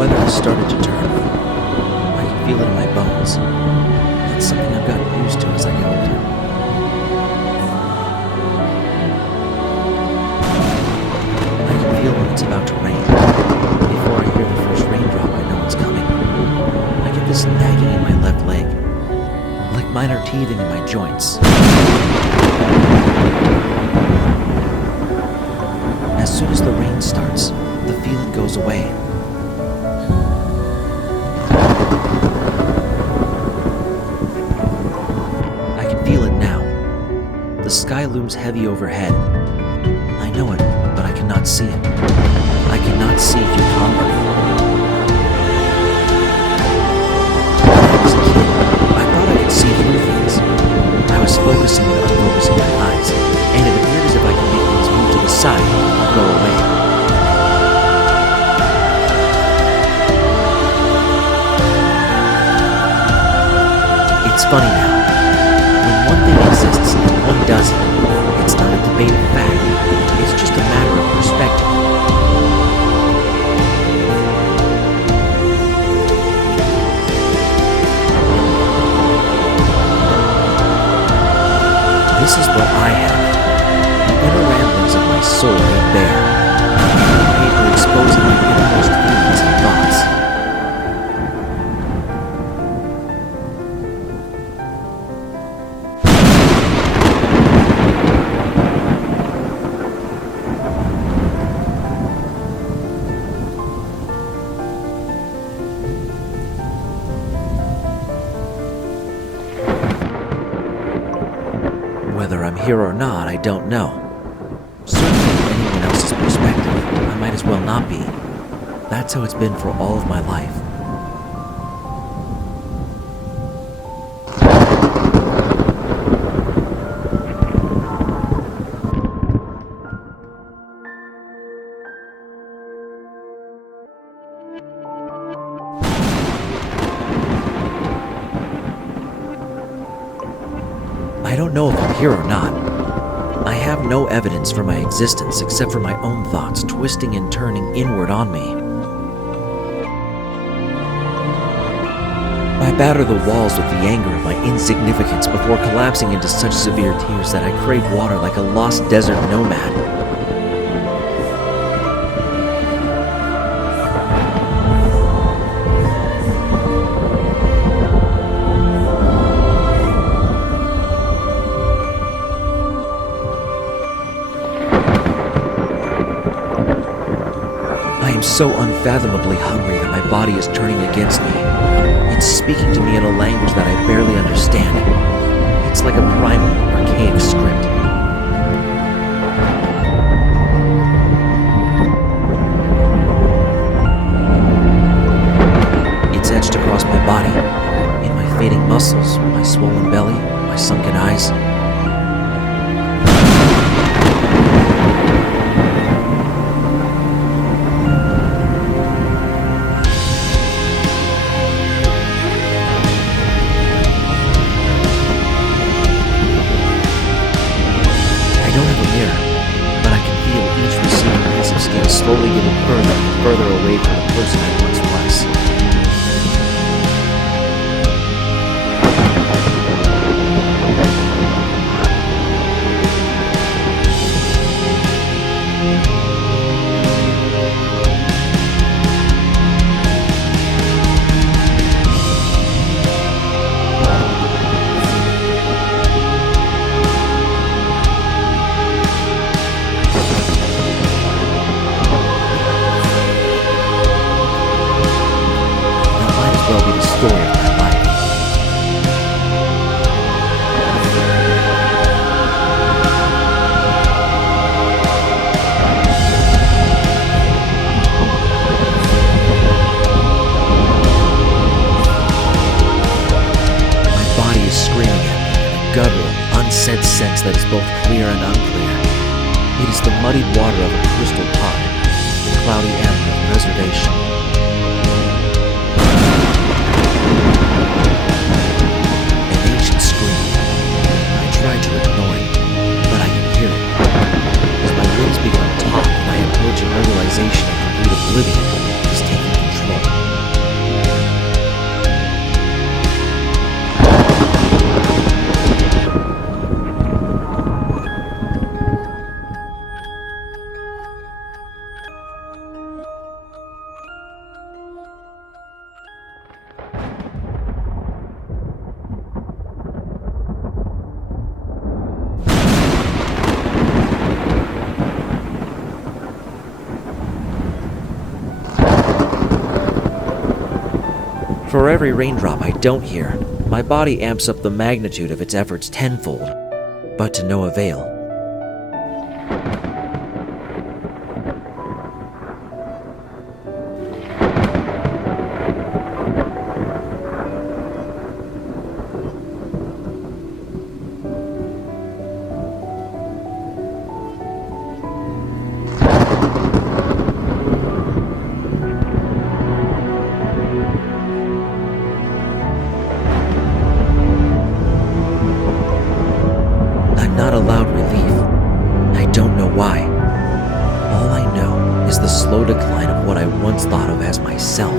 weather has started to turn. I can feel it in my bones. It's something I've gotten used to as I get older. I can feel when it's about to rain. Before I hear the first raindrop, I know it's coming. I get this nagging in my left leg, like mine are teething in my joints. As soon as the rain starts, the feeling goes away. I can feel it now. The sky looms heavy overhead. I know it, but I cannot see it. I cannot see Cucumber. When I was a kid, I thought I could see through things. I was focusing and unfocusing my eyes, and it appeared as if I could make things move to the side or go away. It's funny now. When one thing exists and one doesn't, it's not a debated fact. It's just a matter of perspective. This is what I have. The inner ramblings of my soul laid bare. The paper exposing my innermost feelings and thoughts. Whether I'm here or not, I don't know. Certainly from anyone else's perspective, I might as well not be. That's how it's been for all of my life. I don't know if I'm here or not. I have no evidence for my existence except for my own thoughts twisting and turning inward on me. I batter the walls with the anger of my insignificance before collapsing into such severe tears that I crave water like a lost desert nomad. I am so unfathomably hungry that my body is turning against me. It's speaking to me in a language that I barely understand. It's like a primal, archaic script. It's etched across my body, in my fading muscles, my swollen belly, my sunken eyes. Slowly getting further and further away from the person I once was. Story of my life. My body is screaming at me in a guttural, unsaid sense that is both clear and unclear. It is the muddied water of a crystal pond, the cloudy amber of preservation. As my limbs become taut and I approach a realization of complete oblivion is taking control. For every raindrop I don't hear, my body amps up the magnitude of its efforts tenfold, but to no avail. Not allowed relief. I don't know why. All I know is the slow decline of what I once thought of as myself.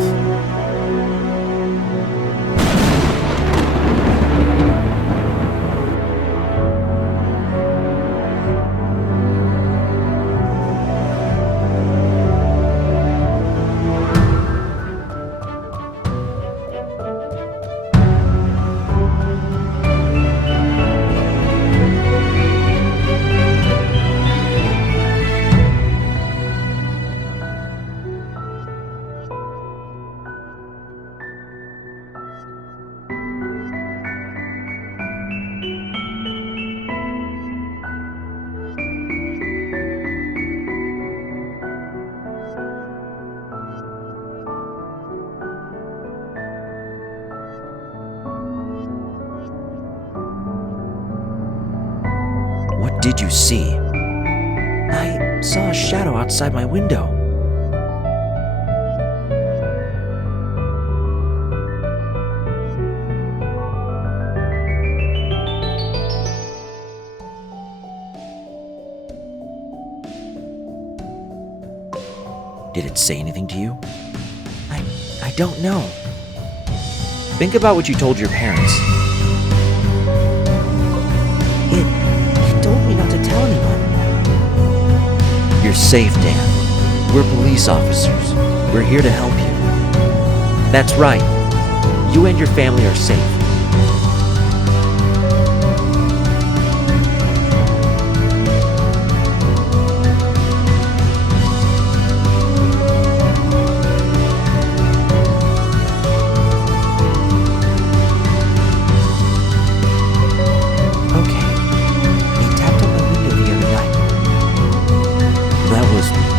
What did you see? I saw a shadow outside my window. Did it say anything to you? I don't know. Think about what you told your parents. It told me not to tell anyone. You're safe, Dan. We're police officers. We're here to help you. That's right. You and your family are safe.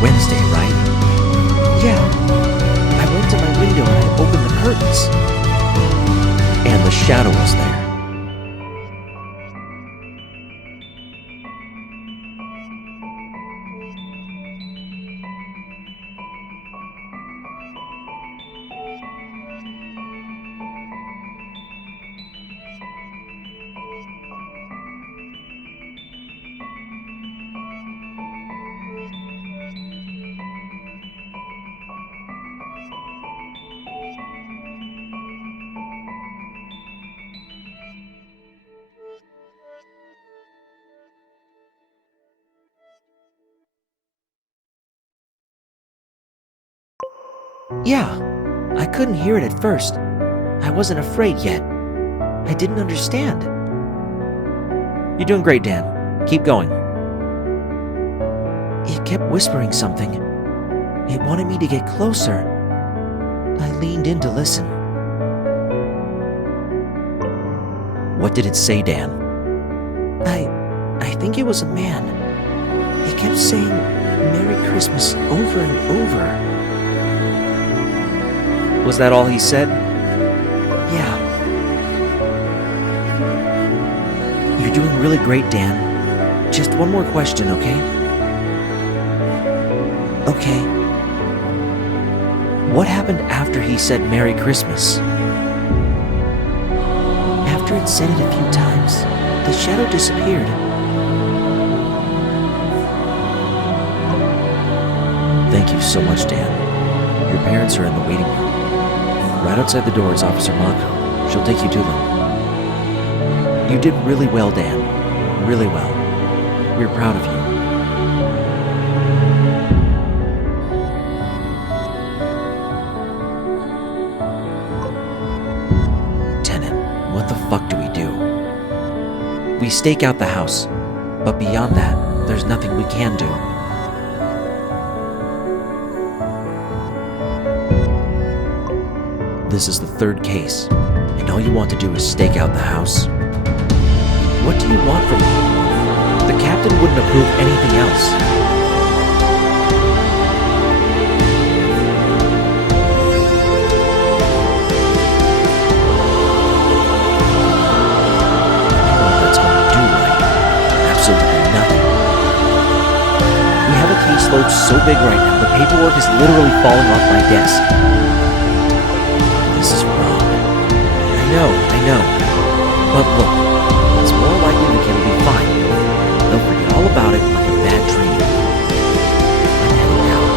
Wednesday, right? Yeah. I went to my window and I opened the curtains. And the shadow was there. Yeah, I couldn't hear it at first. I wasn't afraid yet. I didn't understand. You're doing great, Dan. Keep going. It kept whispering something. It wanted me to get closer. I leaned in to listen. What did it say, Dan? I think it was a man. It kept saying Merry Christmas over and over. Was that all he said? Yeah. You're doing really great, Dan. Just one more question, okay? Okay. What happened after he said Merry Christmas? After it said it a few times, the shadow disappeared. Thank you so much, Dan. Your parents are in the waiting room. Right outside the door is Officer Mako. She'll take you to them. You did really well, Dan. Really well. We're proud of you. Tenant, what the fuck do we do? We stake out the house, but beyond that, there's nothing we can do. This is the third case, and all you want to do is stake out the house? What do you want from me? The captain wouldn't approve anything else. Caseload so big right now, the paperwork is literally falling off my desk. This is wrong. I know. But look, it's more likely the kid will be fine. They'll forget all about it like a bad dream. I'm heading out.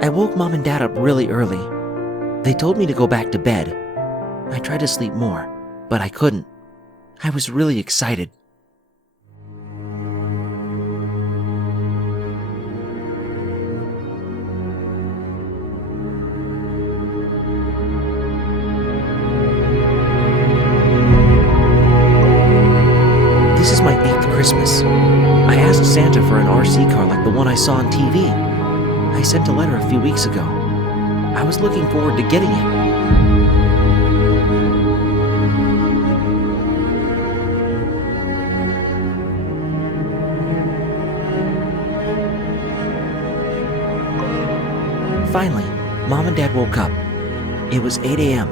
I woke Mom and Dad up really early. They told me to go back to bed. I tried to sleep more, but I couldn't. I was really excited. This is my 8th Christmas. I asked Santa for an RC car like the one I saw on TV. I sent a letter a few weeks ago. I was looking forward to getting it. Finally, Mom and Dad woke up. It was 8 a.m.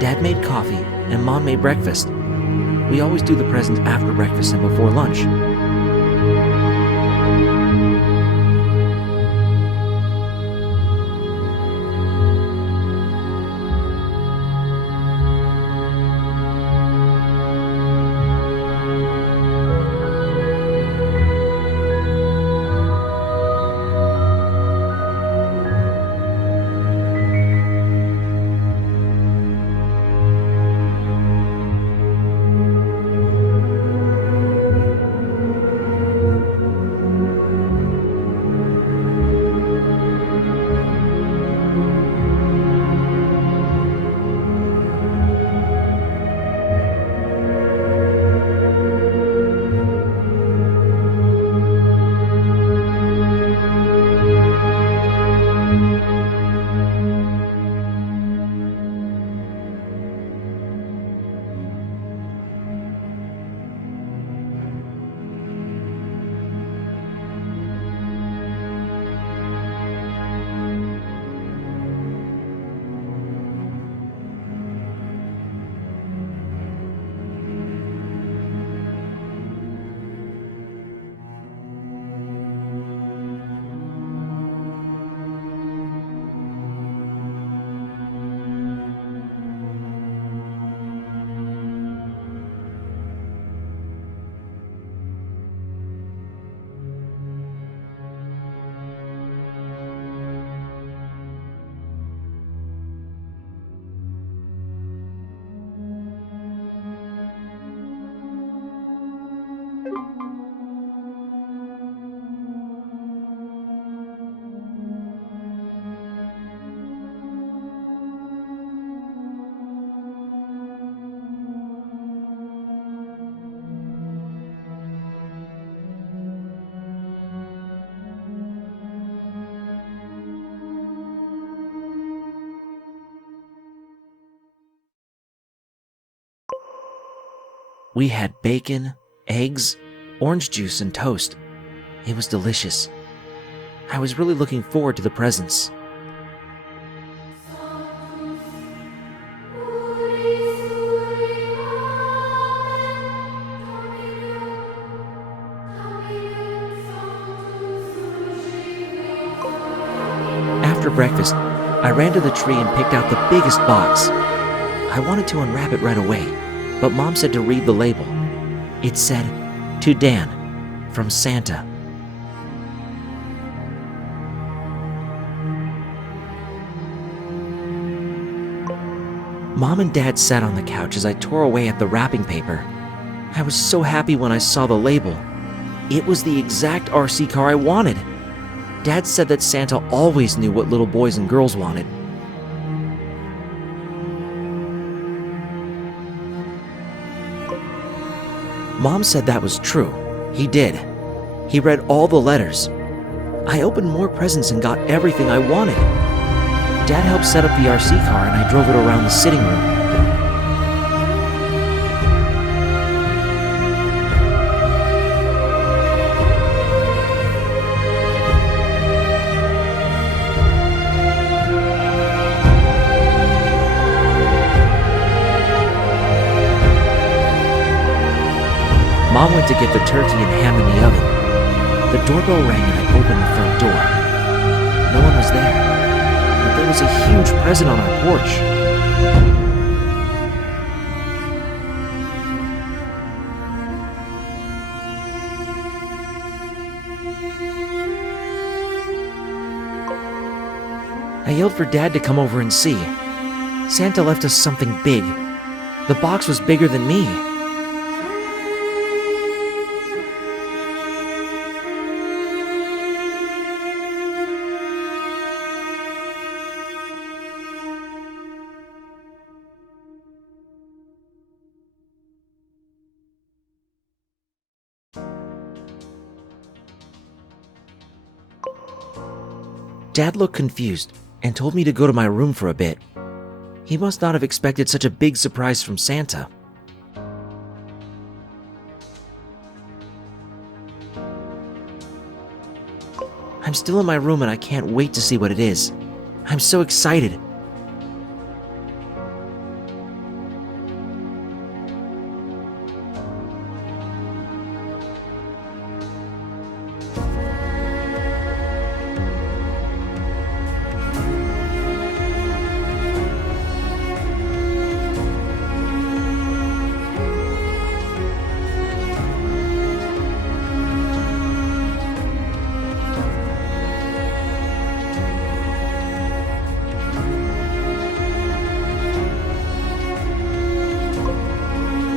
Dad made coffee and Mom made breakfast. We always do the presents after breakfast and before lunch. We had bacon, eggs, orange juice, and toast. It was delicious. I was really looking forward to the presents. After breakfast, I ran to the tree and picked out the biggest box. I wanted to unwrap it right away, but Mom said to read the label. It said, "To Dan, from Santa." Mom and Dad sat on the couch as I tore away at the wrapping paper. I was so happy when I saw the label. It was the exact RC car I wanted. Dad said that Santa always knew what little boys and girls wanted. Mom said that was true. He did. He read all the letters. I opened more presents and got everything I wanted. Dad helped set up the RC car and I drove it around the sitting room. Mom went to get the turkey and ham in the oven. The doorbell rang and I opened the front door. No one was there, but there was a huge present on our porch. I yelled for Dad to come over and see. Santa left us something big. The box was bigger than me. Dad looked confused and told me to go to my room for a bit. He must not have expected such a big surprise from Santa. I'm still in my room and I can't wait to see what it is. I'm so excited.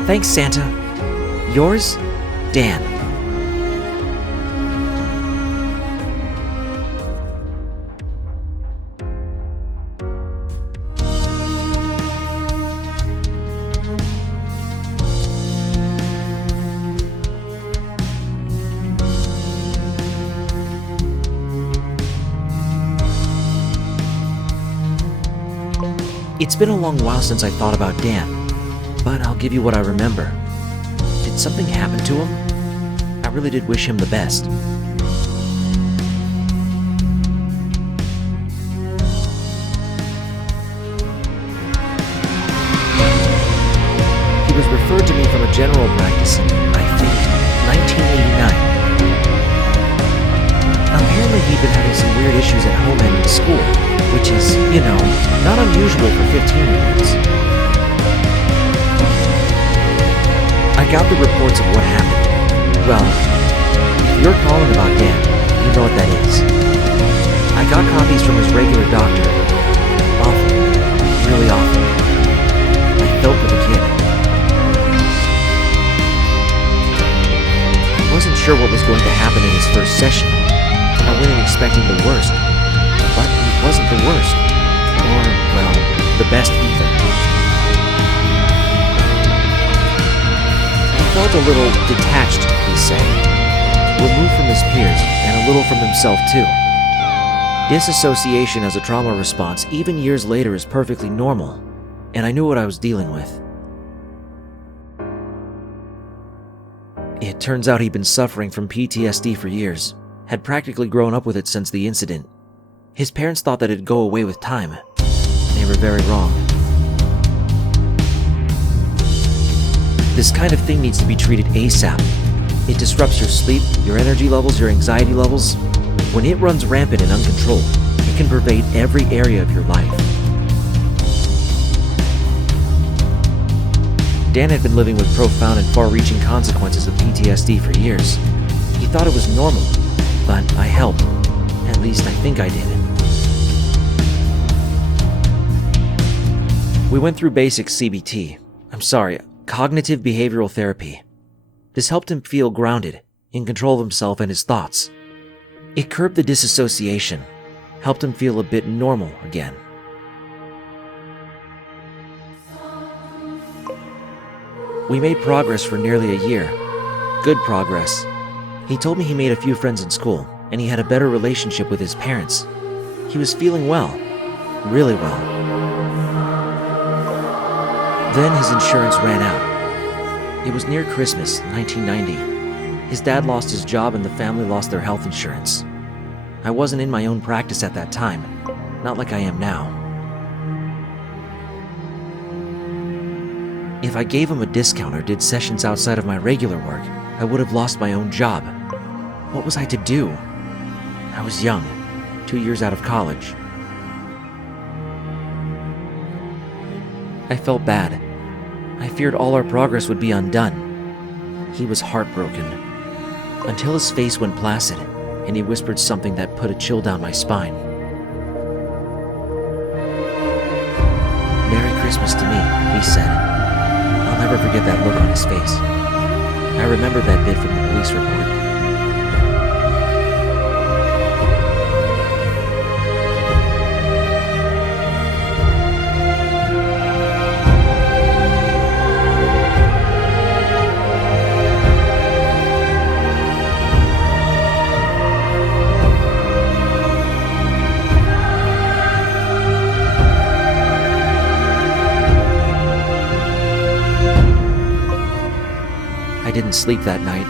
Thanks, Santa. Yours, Dan. It's been a long while since I thought about Dan. But I'll give you what I remember. Did something happen to him? I really did wish him the best. He was referred to me from a general practice in, I think, 1989. Apparently he'd been having some weird issues at home and in school, which is, not unusual for 15-year-olds. I got the reports of what happened. Well, if you're calling about Dan, you know what that is. I got copies from his regular doctor. Awful. Really awful. I felt for the kid. I wasn't sure what was going to happen in his first session. I went in expecting the worst. But it wasn't the worst. Or, well, the best either. He felt a little detached, he said. Removed from his peers, and a little from himself too. Disassociation as a trauma response, even years later, is perfectly normal, and I knew what I was dealing with. It turns out he'd been suffering from PTSD for years, had practically grown up with it since the incident. His parents thought that it'd go away with time. They were very wrong. This kind of thing needs to be treated ASAP. It disrupts your sleep, your energy levels, your anxiety levels. When it runs rampant and uncontrolled, it can pervade every area of your life. Dan had been living with profound and far-reaching consequences of PTSD for years. He thought it was normal, but I helped. At least I think I did. We went through basic cognitive behavioral therapy. This helped him feel grounded, in control of himself and his thoughts. It curbed the disassociation, helped him feel a bit normal again. We made progress for nearly a year. Good progress. He told me he made a few friends in school, and he had a better relationship with his parents. He was feeling well, really well. Then his insurance ran out. It was near Christmas, 1990. His dad lost his job and the family lost their health insurance. I wasn't in my own practice at that time, not like I am now. If I gave him a discount or did sessions outside of my regular work, I would have lost my own job. What was I to do? I was young, 2 years out of college. I felt bad. I feared all our progress would be undone. He was heartbroken, until his face went placid and he whispered something that put a chill down my spine. "Merry Christmas to me," he said. I'll never forget that look on his face. I remembered that bit from the police report. I didn't sleep that night.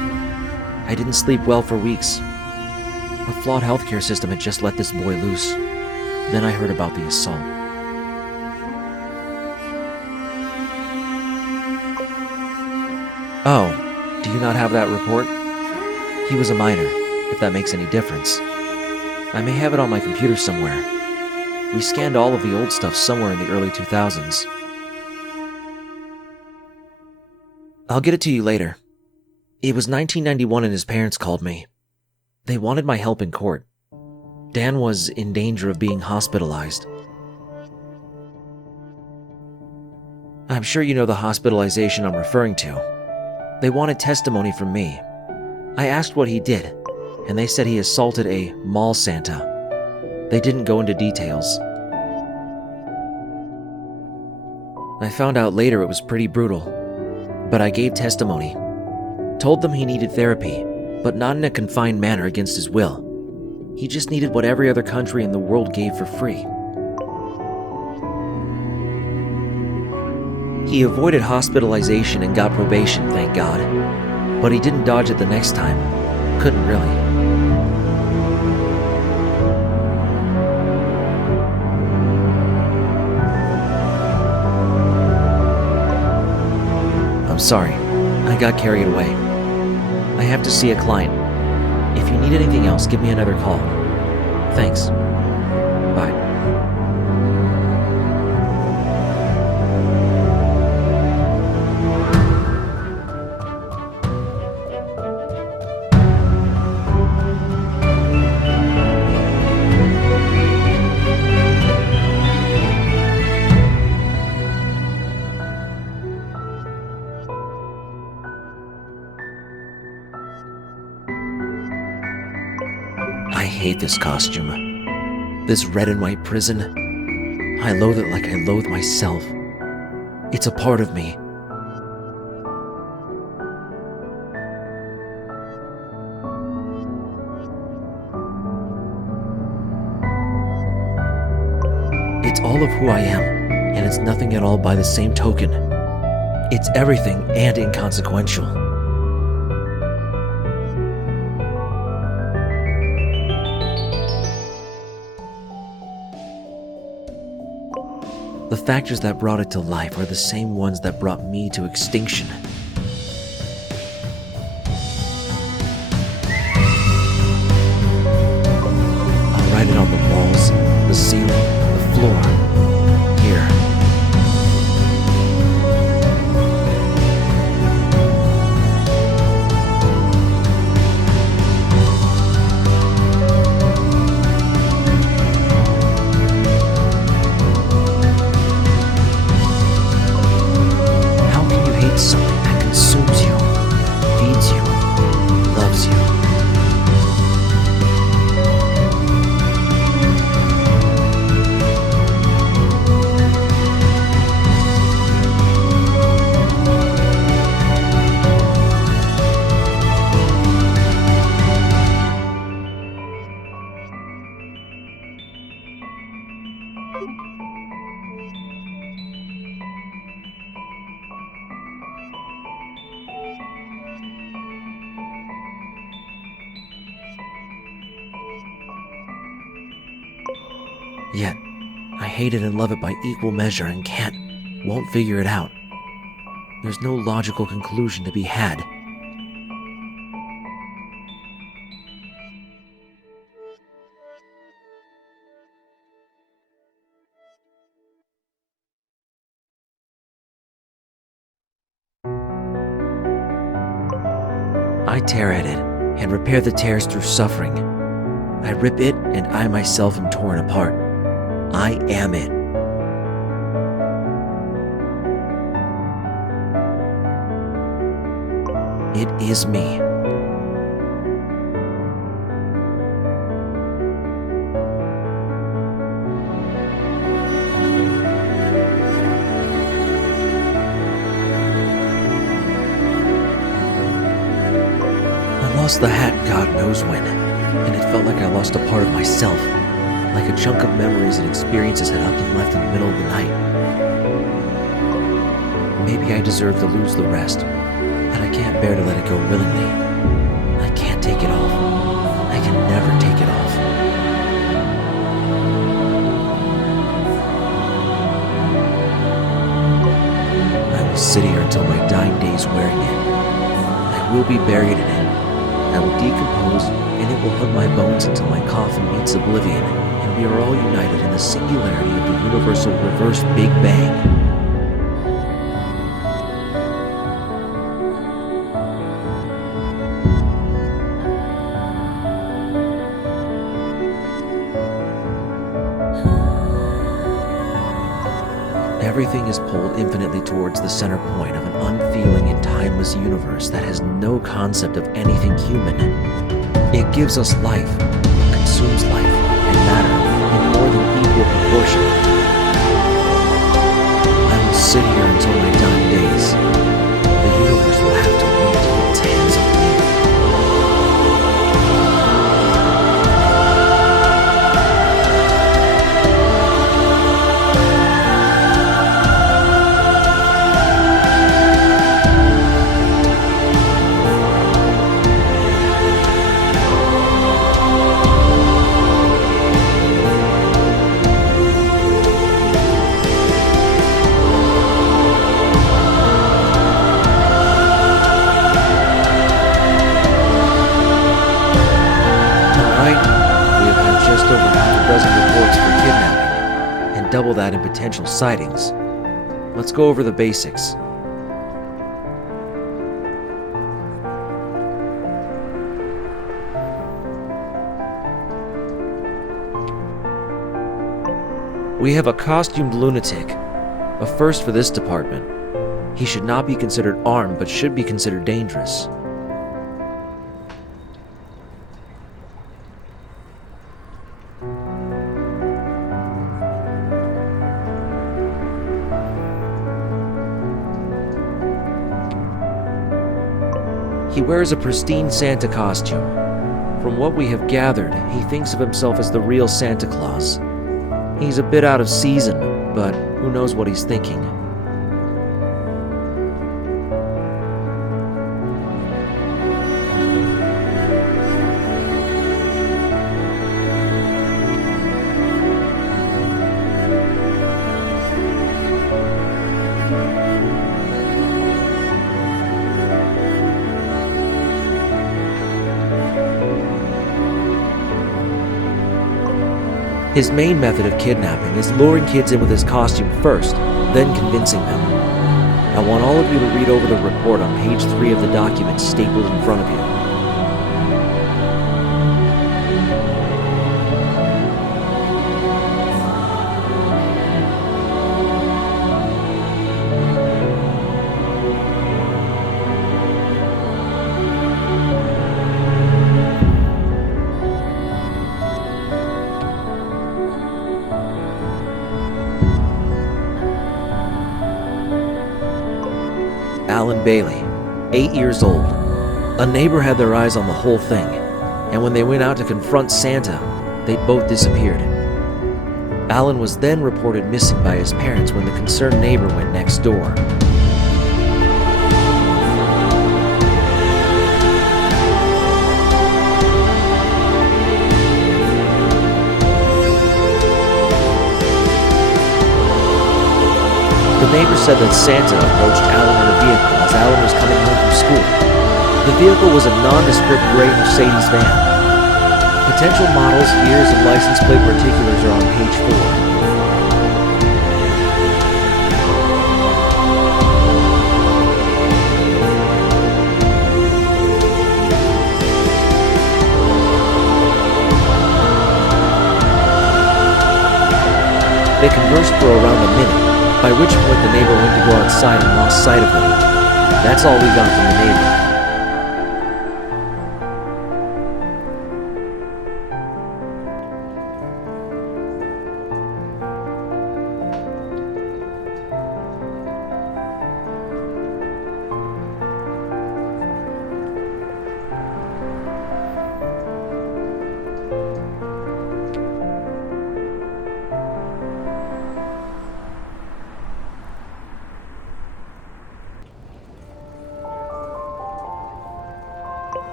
I didn't sleep well for weeks. A flawed healthcare system had just let this boy loose. Then I heard about the assault. Oh, do you not have that report? He was a minor, if that makes any difference. I may have it on my computer somewhere. We scanned all of the old stuff somewhere in the early 2000s. I'll get it to you later. It was 1991 and his parents called me. They wanted my help in court. Dan was in danger of being hospitalized. I'm sure you know the hospitalization I'm referring to. They wanted testimony from me. I asked what he did, and they said he assaulted a mall Santa. They didn't go into details. I found out later it was pretty brutal, but I gave testimony. Told them he needed therapy, but not in a confined manner against his will. He just needed what every other country in the world gave for free. He avoided hospitalization and got probation, thank God. But he didn't dodge it the next time. Couldn't really. I'm sorry. I got carried away. I have to see a client. If you need anything else, give me another call. Thanks. Bye. I hate this costume. This red and white prison. I loathe it like I loathe myself. It's a part of me. It's all of who I am, and it's nothing at all by the same token. It's everything and inconsequential. The factors that brought it to life are the same ones that brought me to extinction. I'll write it on the walls, the ceiling, the floor. Here. Yet, I hate it and love it by equal measure and won't figure it out. There's no logical conclusion to be had. I tear at it and repair the tears through suffering. I rip it and I myself am torn apart. I am it. It is me. I lost the hat God knows when, and it felt like I lost a part of myself, like a chunk of memories and experiences had up and left in the middle of the night. Maybe I deserve to lose the rest, and I can't bear to let it go willingly. I can't take it off. I can never take it off. I will sit here until my dying days wearing it. I will be buried in it. I will decompose, and it will hug my bones until my coffin meets oblivion, and we are all united in the singularity of the universal reverse Big Bang. Everything is pulled infinitely towards the center point of an unfeeling and timeless universe that has no concept of anything human. It gives us life, consumes life and matter in more than equal proportion. I will sit here until my dying days. The universe will have to wait till its hands on me. Just over half a dozen reports for kidnapping, and double that in potential sightings. Let's go over the basics. We have a costumed lunatic, a first for this department. He should not be considered armed, but should be considered dangerous. He wears a pristine Santa costume. From what we have gathered, he thinks of himself as the real Santa Claus. He's a bit out of season, but who knows what he's thinking. His main method of kidnapping is luring kids in with his costume first, then convincing them. I want all of you to read over the report on page 3 of the document stapled in front of you. Alan Bailey, 8 years old. A neighbor had their eyes on the whole thing, and when they went out to confront Santa, they both disappeared. Alan was then reported missing by his parents when the concerned neighbor went next door. The neighbor said that Santa approached Alan in a vehicle as Alan was coming home from school. The vehicle was a nondescript gray Mercedes van. Potential models, years, and license plate particulars are on page 4. They conversed for around a minute, by which point the neighbor went to go outside and lost sight of them. That's all we got from the neighbor.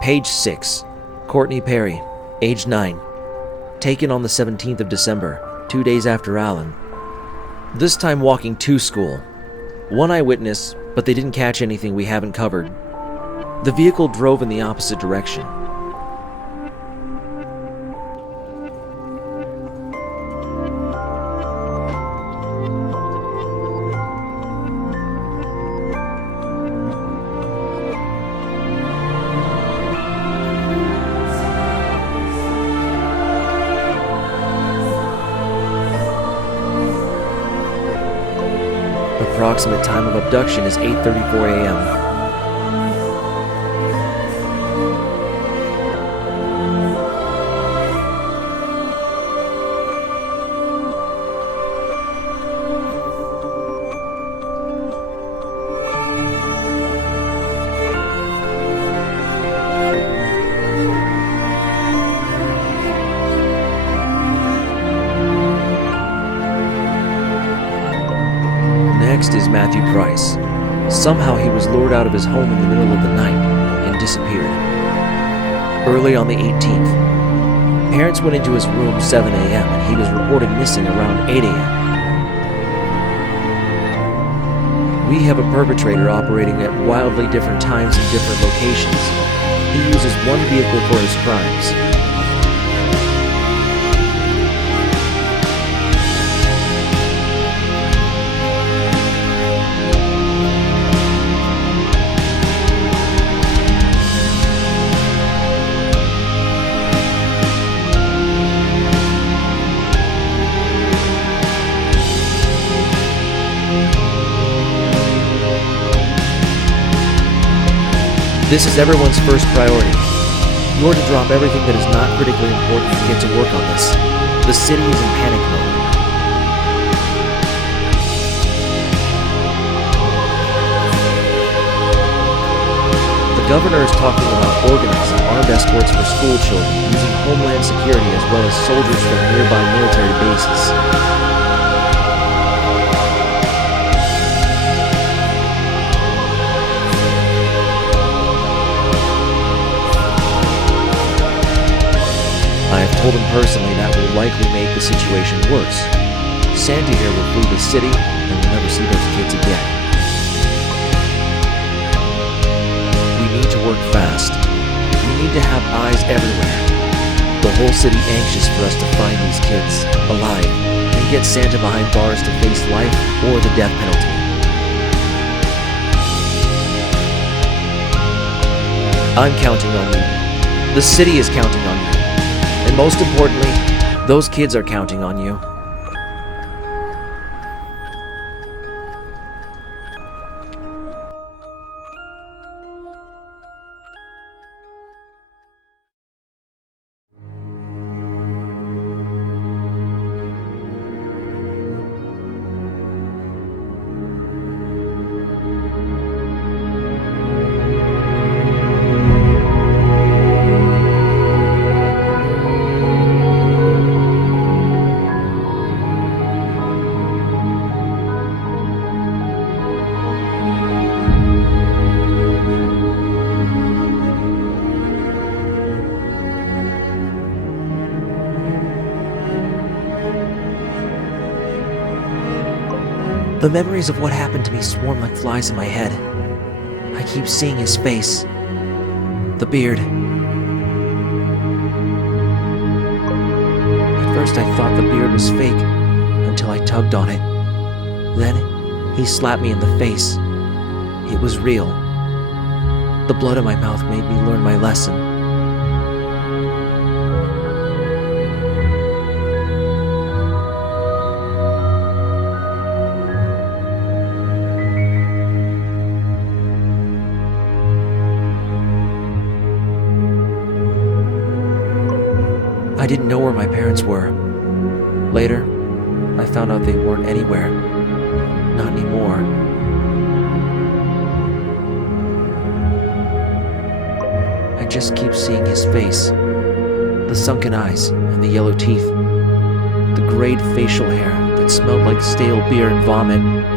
Page 6. Courtney Perry, age 9. Taken on the 17th of December, 2 days after Alan. This time walking to school. One eyewitness, but they didn't catch anything we haven't covered. The vehicle drove in the opposite direction. Approximate time of abduction is 8:34 a.m. Next is Matthew Price. Somehow he was lured out of his home in the middle of the night and disappeared. Early on the 18th, parents went into his room 7 a.m. and he was reported missing around 8 a.m. We have a perpetrator operating at wildly different times in different locations. He uses one vehicle for his crimes. This is everyone's first priority. You're to drop everything that is not critically important and get to work on this. The city is in panic mode. The governor is talking about organizing armed escorts for school children using Homeland Security as well as soldiers from nearby military bases. I have told him personally that will likely make the situation worse. Santa here will flee the city and we'll never see those kids again. We need to work fast. We need to have eyes everywhere. The whole city anxious for us to find these kids alive and get Santa behind bars to face life or the death penalty. I'm counting on you. The city is counting on you. And most importantly, those kids are counting on you. The memories of what happened to me swarm like flies in my head. I keep seeing his face. The beard. At first I thought the beard was fake until I tugged on it. Then he slapped me in the face. It was real. The blood in my mouth made me learn my lesson. I didn't know where my parents were. Later, I found out they weren't anywhere. Not anymore. I just keep seeing his face. The sunken eyes and the yellow teeth. The grayed facial hair that smelled like stale beer and vomit.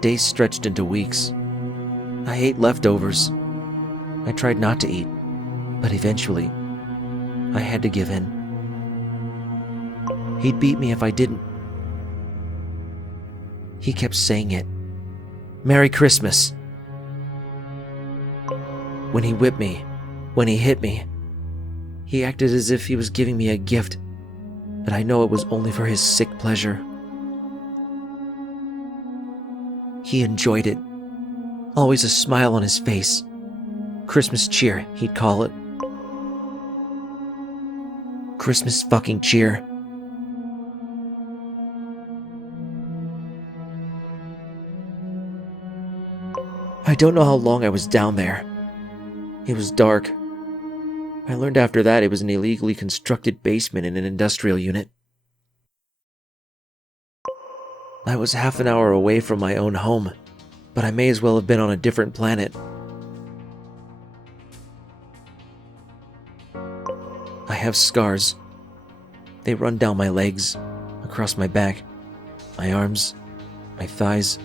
Days stretched into weeks. I ate leftovers. I tried not to eat, but eventually, I had to give in. He'd beat me if I didn't. He kept saying it. Merry Christmas. When he whipped me, when he hit me, he acted as if he was giving me a gift, but I know it was only for his sick pleasure. He enjoyed it. Always a smile on his face. Christmas cheer, he'd call it. Christmas fucking cheer. I don't know how long I was down there. It was dark. I learned after that it was an illegally constructed basement in an industrial unit. I was half an hour away from my own home, but I may as well have been on a different planet. I have scars. They run down my legs, across my back, my arms, my thighs.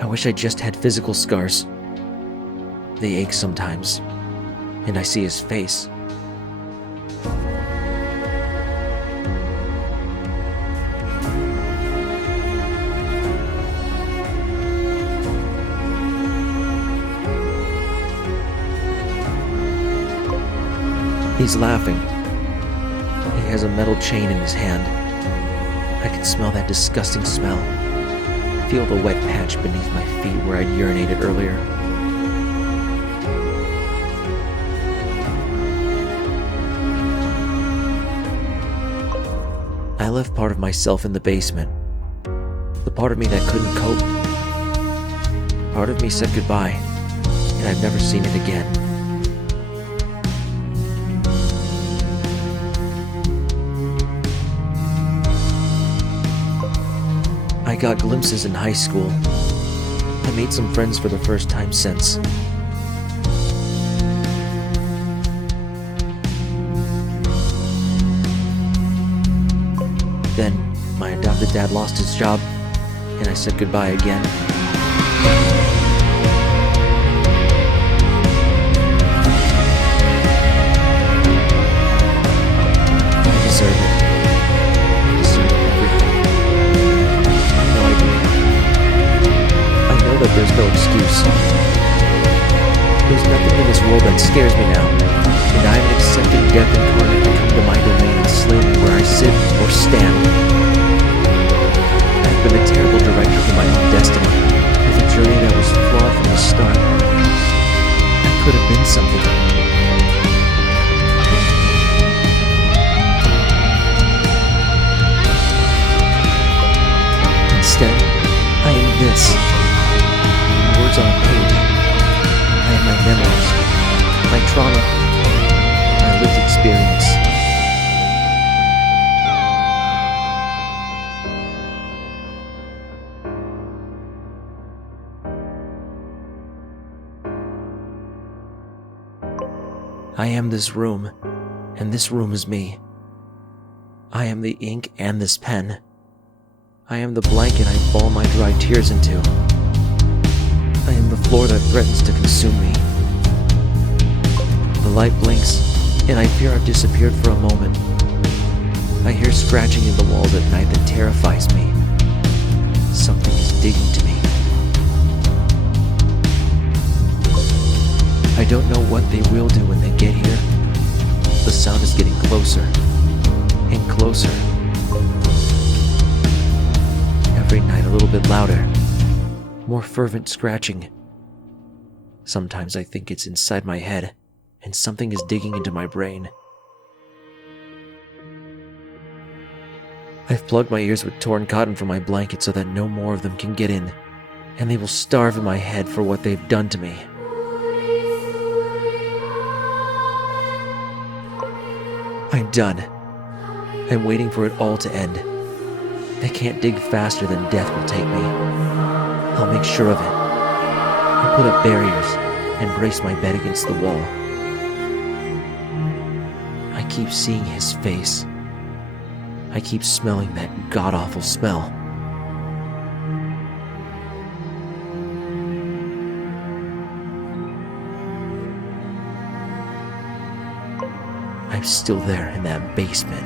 I wish I just had physical scars. They ache sometimes. And I see his face. He's laughing. He has a metal chain in his hand. I can smell that disgusting smell. Feel the wet patch beneath my feet where I'd urinated earlier. I left part of myself in the basement. The part of me that couldn't cope. Part of me said goodbye, and I've never seen it again. I got glimpses in high school. I made some friends for the first time since. Then, my adopted dad lost his job, and I said goodbye again. I deserve it. I deserve everything. I know I do. I know that there's no excuse. There's nothing in this world that scares me now, and I am accepting death incarnate to come to my domain and slay me where I sit or stand. I've been a terrible director for my own destiny, with a journey that was flawed from the start. I could have been something. Instead, I am this. Words on a page. I have my memories, my trauma, my lived experience. I am this room, and this room is me. I am the ink and this pen. I am the blanket I ball my dry tears into. I am the floor that threatens to consume me. The light blinks, and I fear I've disappeared for a moment. I hear scratching in the walls at night that terrifies me. Something is digging to me. I don't know what they will do when they get here. The sound is getting closer and closer. Every night a little bit louder, more fervent scratching. Sometimes I think it's inside my head and something is digging into my brain. I've plugged my ears with torn cotton from my blanket so that no more of them can get in, and they will starve in my head for what they've done to me. I'm done. I'm waiting for it all to end. They can't dig faster than death will take me. I'll make sure of it. I'll put up barriers and brace my bed against the wall. I keep seeing his face. I keep smelling that god-awful smell. I'm still there in that basement.